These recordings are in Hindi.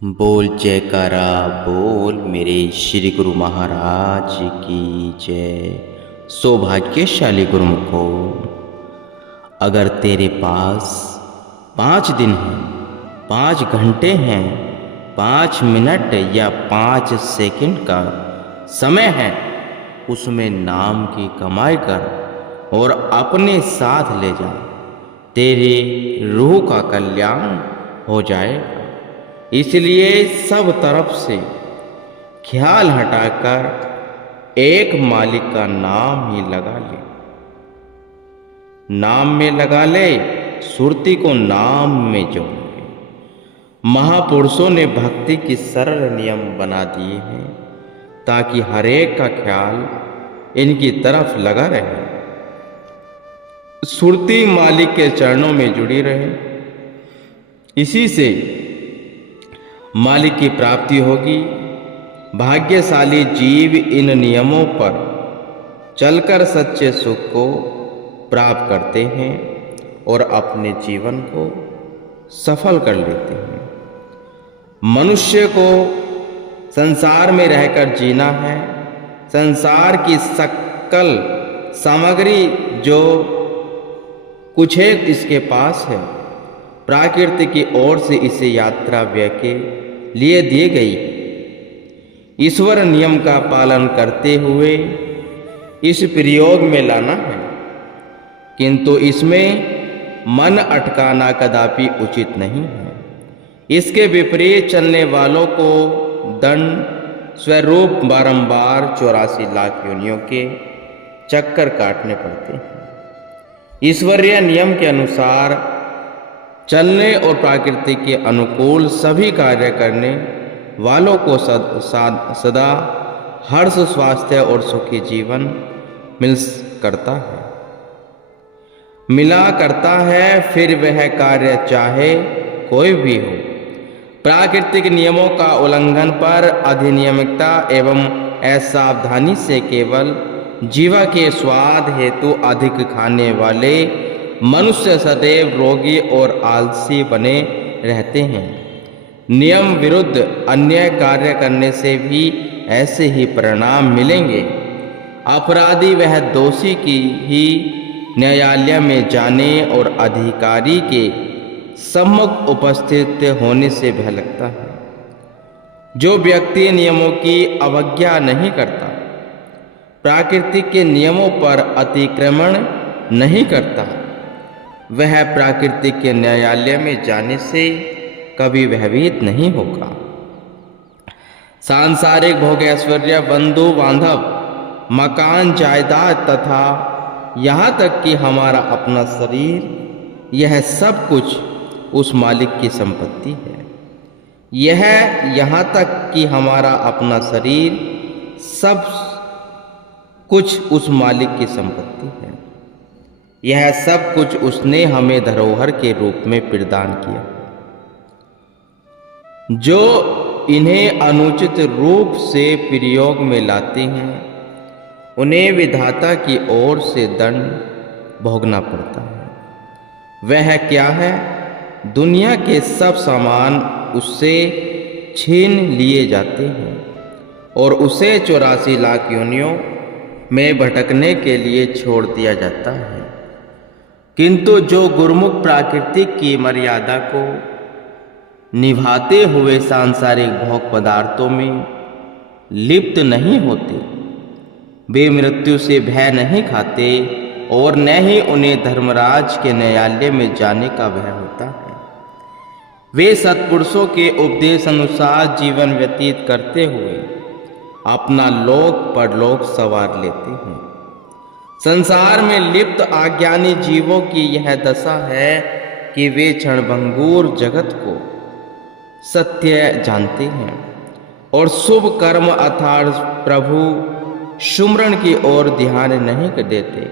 बोल जयकारा बोल मेरे श्री गुरु महाराज की जय। सौभाग्यशाली गुरुमुखो, अगर तेरे पास 5 दिन हैं, 5 घंटे हैं, 5 मिनट या 5 सेकंड का समय है, उसमें नाम की कमाई कर और अपने साथ ले जा। तेरी रूह का कल्याण हो जाएगा। इसलिए सब तरफ से ख्याल हटाकर एक मालिक का नाम ही लगा ले। नाम में लगा ले, सुरती को नाम में जोड़ ले। महापुरुषों ने भक्ति की सरल नियम बना दिए हैं ताकि हरेक का ख्याल इनकी तरफ लगा रहे, सुरती मालिक के चरणों में जुड़ी रहे। इसी से मालिक की प्राप्ति होगी। भाग्यशाली जीव इन नियमों पर चलकर सच्चे सुख को प्राप्त करते हैं और अपने जीवन को सफल कर लेते हैं। मनुष्य को संसार में रहकर जीना है। संसार की सकल सामग्री जो कुछ है इसके पास है, प्रकृति की ओर से इसे यात्रा व्यय के लिए दी गई। ईश्वर नियम का पालन करते हुए इस प्रयोग में लाना है, किंतु इसमें मन अटकाना कदापि उचित नहीं है। इसके विपरीत चलने वालों को दंड स्वरूप बारंबार 84 लाख योनियों के चक्कर काटने पड़ते हैं। ईश्वरीय नियम के अनुसार चलने और प्रकृति के अनुकूल सभी कार्य करने वालों को सदा हर्ष, स्वास्थ्य और सुखी जीवन मिला करता है। फिर वह कार्य चाहे कोई भी हो। प्राकृतिक नियमों का उल्लंघन पर अधिनियमितता एवं असावधानी से केवल जीवा के स्वाद हेतु अधिक खाने वाले मनुष्य सदैव रोगी और आलसी बने रहते हैं। नियम विरुद्ध अन्य कार्य करने से भी ऐसे ही परिणाम मिलेंगे। अपराधी वह दोषी की ही न्यायालय में जाने और अधिकारी के सम्मुख उपस्थित होने से भय लगता है। जो व्यक्ति नियमों की अवज्ञा नहीं करता, प्राकृतिक के नियमों पर अतिक्रमण नहीं करता, वह प्राकृतिक के न्यायालय में जाने से कभी भयभीत नहीं होगा। सांसारिक भोग, ऐश्वर्य, बंधु बांधव, मकान, जायदाद तथा यहाँ तक कि हमारा अपना शरीर, यह सब कुछ उस मालिक की संपत्ति है। यह यहाँ तक कि हमारा अपना शरीर, सब कुछ उस मालिक की संपत्ति है। यह सब कुछ उसने हमें धरोहर के रूप में प्रदान किया। जो इन्हें अनुचित रूप से प्रयोग में लाते हैं, उन्हें विधाता की ओर से दंड भोगना पड़ता है। वह क्या है? दुनिया के सब सामान उससे छीन लिए जाते हैं और उसे 84 लाख योनियों में भटकने के लिए छोड़ दिया जाता है। किंतु जो गुरुमुख प्राकृतिक की मर्यादा को निभाते हुए सांसारिक भोग पदार्थों में लिप्त नहीं होते, वे मृत्यु से भय नहीं खाते और न ही उन्हें धर्मराज के न्यायालय में जाने का भय होता है। वे सत्पुरुषों के उपदेश अनुसार जीवन व्यतीत करते हुए अपना लोक परलोक संवार लेते हैं। संसार में लिप्त अज्ञानी जीवों की यह दशा है कि वे क्षणभंगुर जगत को सत्य जानते हैं और शुभ कर्म अर्थात प्रभु सुमरण की ओर ध्यान नहीं देते।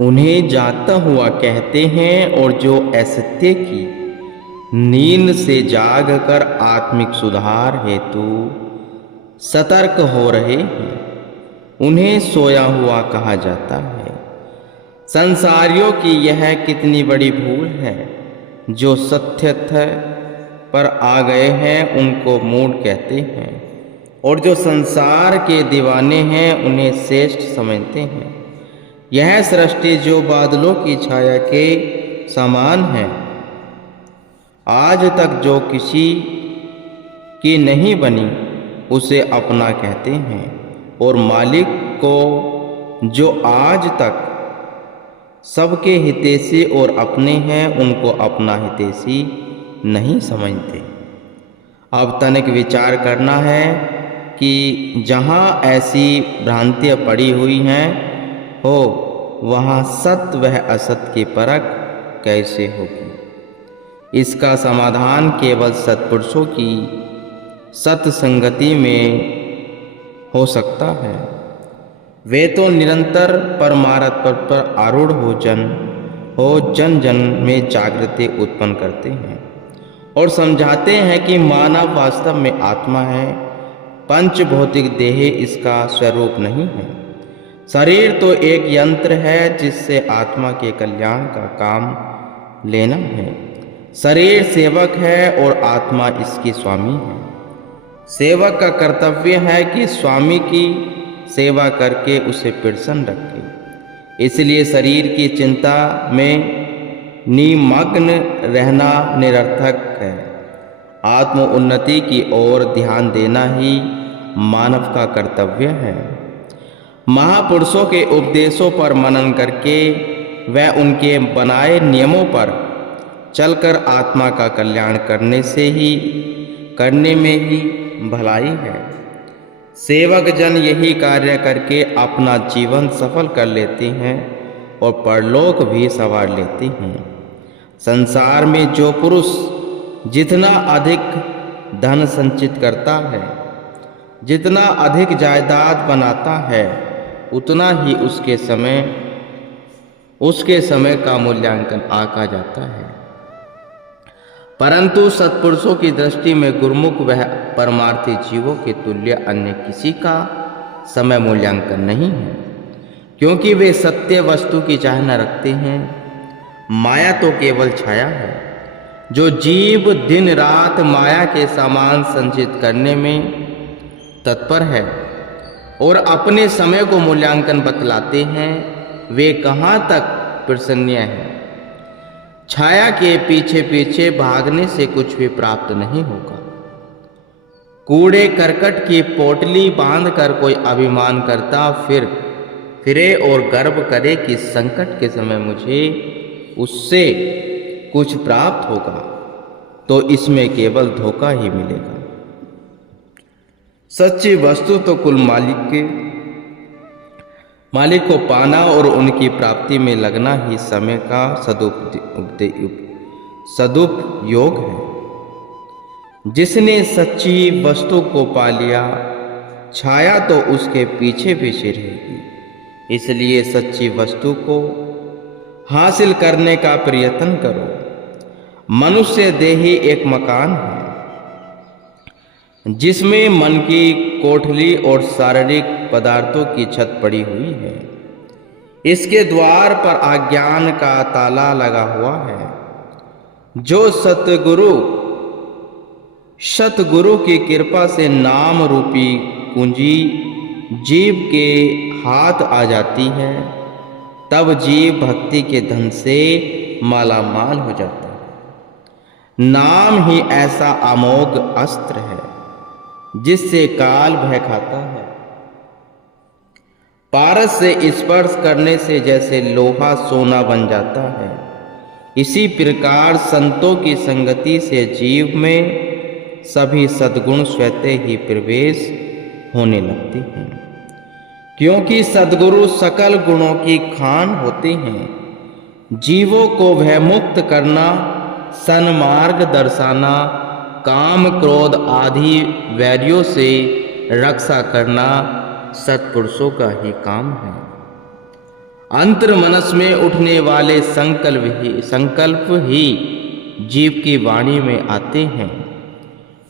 उन्हें जाता हुआ कहते हैं और जो असत्य की नींद से जाग कर आत्मिक सुधार हेतु सतर्क हो रहे हैं, उन्हें सोया हुआ कहा जाता है। संसारियों की यह कितनी बड़ी भूल है जो सत्यतः पर आ गए हैं उनको मूढ़ कहते हैं, और जो संसार के दीवाने हैं उन्हें श्रेष्ठ समझते हैं। यह सृष्टि जो बादलों की छाया के समान है, आज तक जो किसी की नहीं बनी उसे अपना कहते हैं, और मालिक को जो आज तक सबके हितैषी और अपने हैं उनको अपना हितैषी नहीं समझते। अब तनिक विचार करना है कि जहाँ ऐसी भ्रांतियाँ पड़ी हुई हैं हो वहाँ सत्य व असत्य की परख कैसे होगी। इसका समाधान केवल सत्पुरुषों की सत्संगति में हो सकता है। वे तो निरंतर परमार्थ पर आरूढ़ हो जन जन में जागृति उत्पन्न करते हैं और समझाते हैं कि मानव वास्तव में आत्मा है, पंच भौतिक देह इसका स्वरूप नहीं है। शरीर तो एक यंत्र है जिससे आत्मा के कल्याण का काम लेना है। शरीर सेवक है और आत्मा इसकी स्वामी है। सेवक का कर्तव्य है कि स्वामी की सेवा करके उसे प्रसन्न रखे। इसलिए शरीर की चिंता में निमग्न रहना निरर्थक है। आत्म उन्नति की ओर ध्यान देना ही मानव का कर्तव्य है। महापुरुषों के उपदेशों पर मनन करके वह उनके बनाए नियमों पर चलकर आत्मा का कल्याण करने में ही भलाई है। सेवक जन यही कार्य करके अपना जीवन सफल कर लेते हैं और परलोक भी संवार लेते हैं। संसार में जो पुरुष जितना अधिक धन संचित करता है, जितना अधिक जायदाद बनाता है, उतना ही उसके समय का मूल्यांकन आका जाता है। परंतु सत्पुरुषों की दृष्टि में गुरुमुख वह परमार्थी जीवों के तुल्य अन्य किसी का समय मूल्यांकन नहीं है, क्योंकि वे सत्य वस्तु की चाह न रखते हैं। माया तो केवल छाया है। जो जीव दिन रात माया के सामान संचित करने में तत्पर है और अपने समय को मूल्यांकन बतलाते हैं, वे कहाँ तक प्रसन्य हैं। छाया के पीछे पीछे भागने से कुछ भी प्राप्त नहीं होगा। कूड़े करकट की पोटली बांधकर कोई अभिमान करता फिरे और गर्व करे कि संकट के समय मुझे उससे कुछ प्राप्त होगा, तो इसमें केवल धोखा ही मिलेगा। सच्ची वस्तु तो कुल मालिक को पाना और उनकी प्राप्ति में लगना ही समय का सदुपयोग है। जिसने सच्ची वस्तु को पा लिया, छाया तो उसके पीछे पीछे रहेगी। इसलिए सच्ची वस्तु को हासिल करने का प्रयत्न करो। मनुष्य देही एक मकान है जिसमें मन की कोठली और शारीरिक पदार्थों की छत पड़ी हुई है। इसके द्वार पर अज्ञान का ताला लगा हुआ है। जो सतगुरु की कृपा से नाम रूपी कुंजी जीव के हाथ आ जाती है, तब जीव भक्ति के धन से मालामाल हो जाता है। नाम ही ऐसा अमोघ अस्त्र है जिससे काल भय खाता है। पारस से स्पर्श करने से जैसे लोहा सोना बन जाता है, इसी प्रकार संतों की संगति से जीव में सभी सद्गुण स्वतः ही प्रवेश होने लगते हैं, क्योंकि सद्गुरु सकल गुणों की खान होते हैं। जीवों को भयमुक्त करना, सन्मार्ग दर्शाना, काम क्रोध आदि वैरियों से रक्षा करना सत्पुरुषों का ही काम है। अंतर मनस में उठने वाले संकल्प ही जीव की वाणी में आते हैं।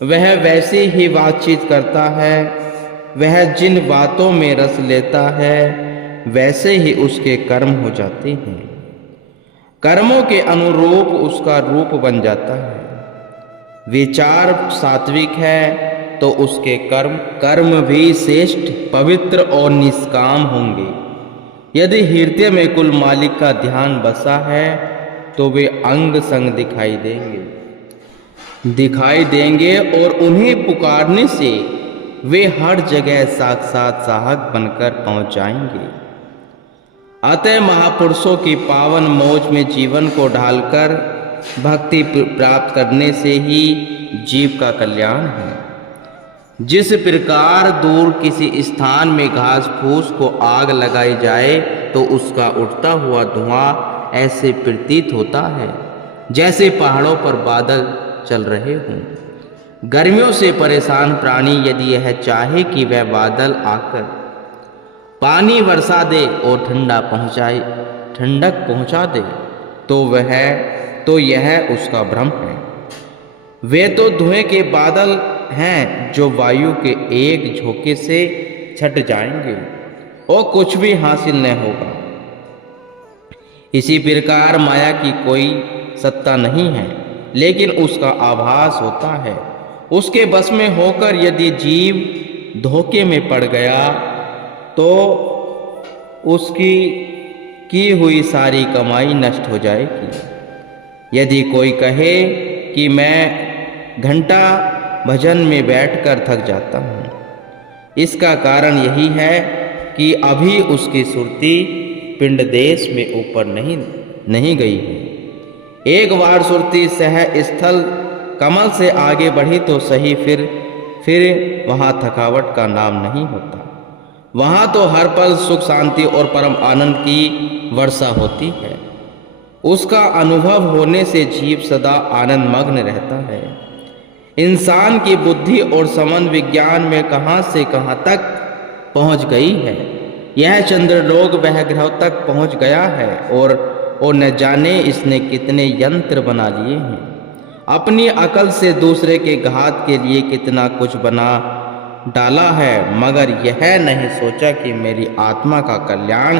वह वैसे ही बातचीत करता है। वह जिन बातों में रस लेता है वैसे ही उसके कर्म हो जाते हैं। कर्मों के अनुरूप उसका रूप बन जाता है। विचार सात्विक है तो उसके कर्म भी श्रेष्ठ, पवित्र और निष्काम होंगे। यदि हृदय में कुल मालिक का ध्यान बसा है तो वे अंग संग दिखाई देंगे और उन्हें पुकारने से वे हर जगह साक्षात सहायक बनकर पहुंच जाएंगे। अतः महापुरुषों की पावन मौज में जीवन को ढालकर भक्ति प्राप्त करने से ही जीव का कल्याण है। जिस प्रकार दूर किसी स्थान में घास फूस को आग लगाई जाए तो उसका उठता हुआ धुआं ऐसे प्रतीत होता है जैसे पहाड़ों पर बादल चल रहे हों। गर्मियों से परेशान प्राणी यदि यह चाहे कि वह बादल आकर पानी बरसा दे और ठंडक पहुंचा दे तो यह उसका भ्रम है। वे तो धुएं के बादल हैं जो वायु के एक झोंके से छट जाएंगे और कुछ भी हासिल न होगा। इसी प्रकार माया की कोई सत्ता नहीं है, लेकिन उसका आभास होता है। उसके बस में होकर यदि जीव धोखे में पड़ गया तो उसकी की हुई सारी कमाई नष्ट हो जाएगी। यदि कोई कहे कि मैं घंटा भजन में बैठकर थक जाता हूँ, इसका कारण यही है कि अभी उसकी सुरती पिंड देश में ऊपर नहीं गई है। एक बार सुरती सह स्थल कमल से आगे बढ़ी तो सही, फिर वहाँ थकावट का नाम नहीं होता। वहाँ तो हर पल सुख शांति और परम आनंद की वर्षा होती है। उसका अनुभव होने से जीव सदा आनंद मग्न रहता है। इंसान की बुद्धि और समझ विज्ञान में कहाँ से कहाँ तक पहुँच गई है। यह चंद्रलोक वह ग्रह तक पहुँच गया है और न जाने इसने कितने यंत्र बना लिए हैं। अपनी अकल से दूसरे के घात के लिए कितना कुछ बना डाला है, मगर यह नहीं सोचा कि मेरी आत्मा का कल्याण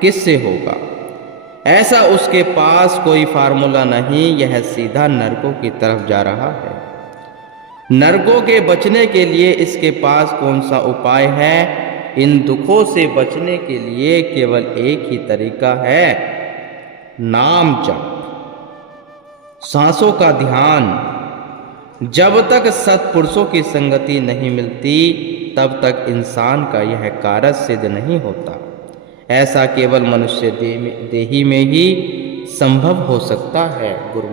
किससे होगा। ऐसा उसके पास कोई फार्मूला नहीं, यह सीधा नरकों की तरफ जा रहा है। नरकों के बचने के लिए इसके पास कौन सा उपाय है? इन दुखों से बचने के लिए केवल एक ही तरीका है, नाम जप, सांसों का ध्यान। जब तक सत्पुरुषों की संगति नहीं मिलती तब तक इंसान का यह कार्य सिद्ध नहीं होता। ऐसा केवल मनुष्य देही में ही संभव हो सकता है। गुरु